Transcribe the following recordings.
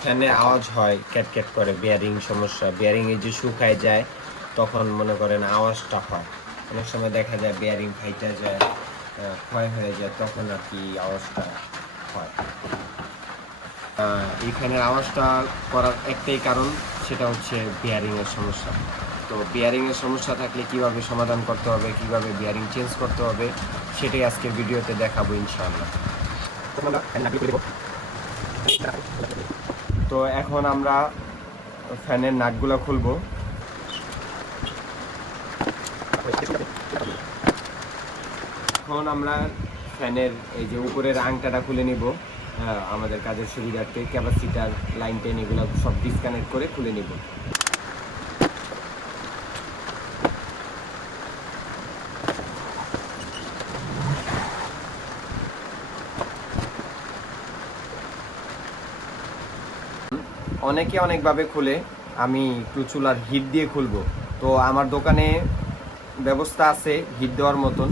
ফ্যানে আওয়াজ হয়, ক্যাট করে, বেয়ারিং সমস্যা, বেয়ারিং এই যে শুকায় যায় তখন মনে করেন আওয়াজটা হয়। অনেক সময় দেখা যায় বেয়ারিং ফাইটা যায়, ক্ষয় হয়ে যায়, তখন আর কি আওয়াজটা হয়। এইখানের আওয়াজটা করার একটাই কারণ, সেটা হচ্ছে বেয়ারিংয়ের সমস্যা। তো বেয়ারিংয়ের সমস্যা থাকলে কিভাবে সমাধান করতে হবে, কিভাবে বেয়ারিং চেঞ্জ করতে হবে, সেটাই আজকের ভিডিওতে দেখাবো ইনশাআল্লাহ। তো এখন আমরা ফ্যানের নাটগুলো খুলবো। এখন আমরা ফ্যানের এই যে উপরের আংটাটা খুলে নিব, আমাদের কাজের সুবিধার্থে ক্যাপাসিটার, লাইন টেন এগুলো সব ডিসকানেক্ট করে খুলে নিব। অনেকে অনেকভাবে খুলে, আমি একটু চুলার হিট দিয়ে খুলবো। তো আমার দোকানে ব্যবস্থা আছে হিট দেওয়ার মতন,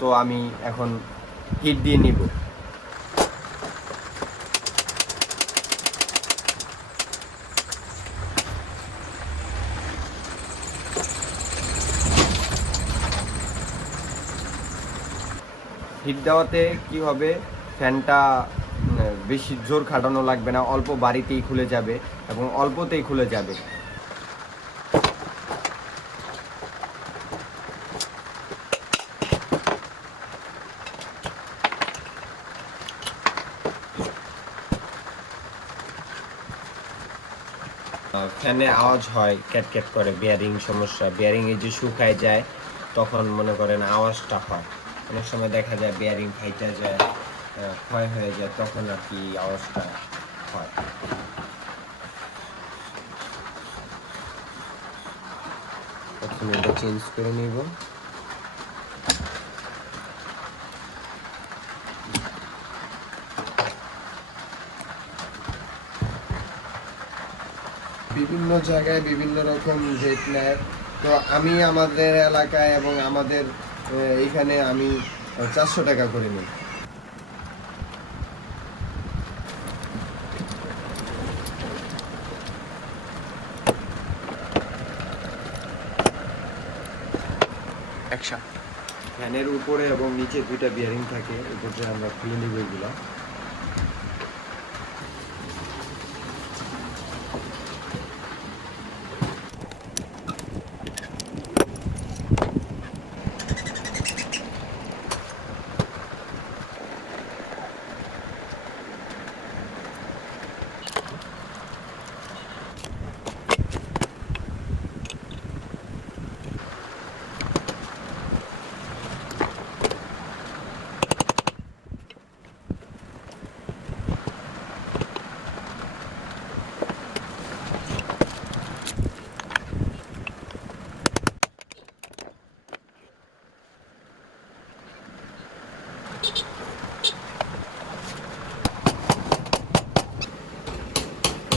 তো আমি এখন হিট দিয়ে নিব। হিট দেওয়াতে কি হবে, ফ্যানটা বেশি জোর খাটানো লাগবে না, অল্প বাড়িতেই খুলে যাবে এবং অল্পতেই খুলে যাবে। ফ্যানে আওয়াজ হয়, ক্যাট করে, বেয়ারিং সমস্যা, বেয়ারিং এই যে শুকায় যায় তখন মনে করেন আওয়াজটা হয়। অনেক সময় দেখা যায় বেয়ারিং ফাইটা যায়, ক্ষয় হয়ে যায়, তখন আর কি আওয়াজটা হয়। প্রথমে এটা চেঞ্জ করে নিব। বিভিন্ন জায়গায় বিভিন্ন রকম রেট নেয়, তো আমি আমাদের এলাকায় এবং আমাদের এইখানে আমি 400 টাকা করে নিই। ফ্যানের উপরে এবং নিচে দুইটা বিয়ারিং থাকে, উপর যে আমরা খুলে নিব এগুলা।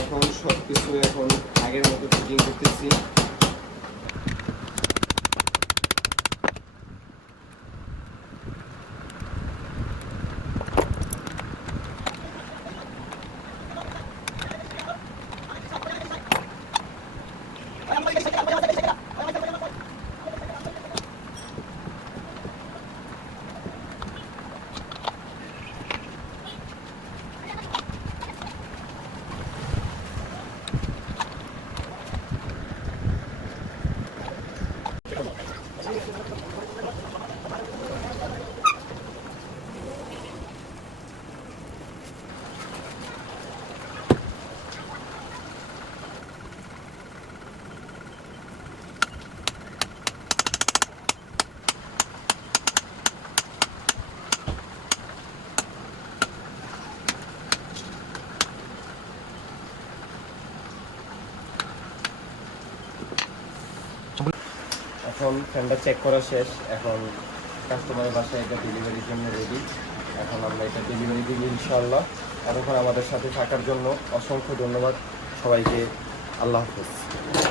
এখন সব কিছু এখন আগের মতো ফিটিং করতেছি। এখন ফ্যানটা চেক করা শেষ, এখন কাস্টমারের বাসায় এটা ডেলিভারির জন্য রেডি। এখন আমরা এটা ডেলিভারি দিব ইনশাআল্লাহ। এতক্ষণ আমাদের সাথে থাকার জন্য অসংখ্য ধন্যবাদ সবাইকে। আল্লাহ হাফেজ।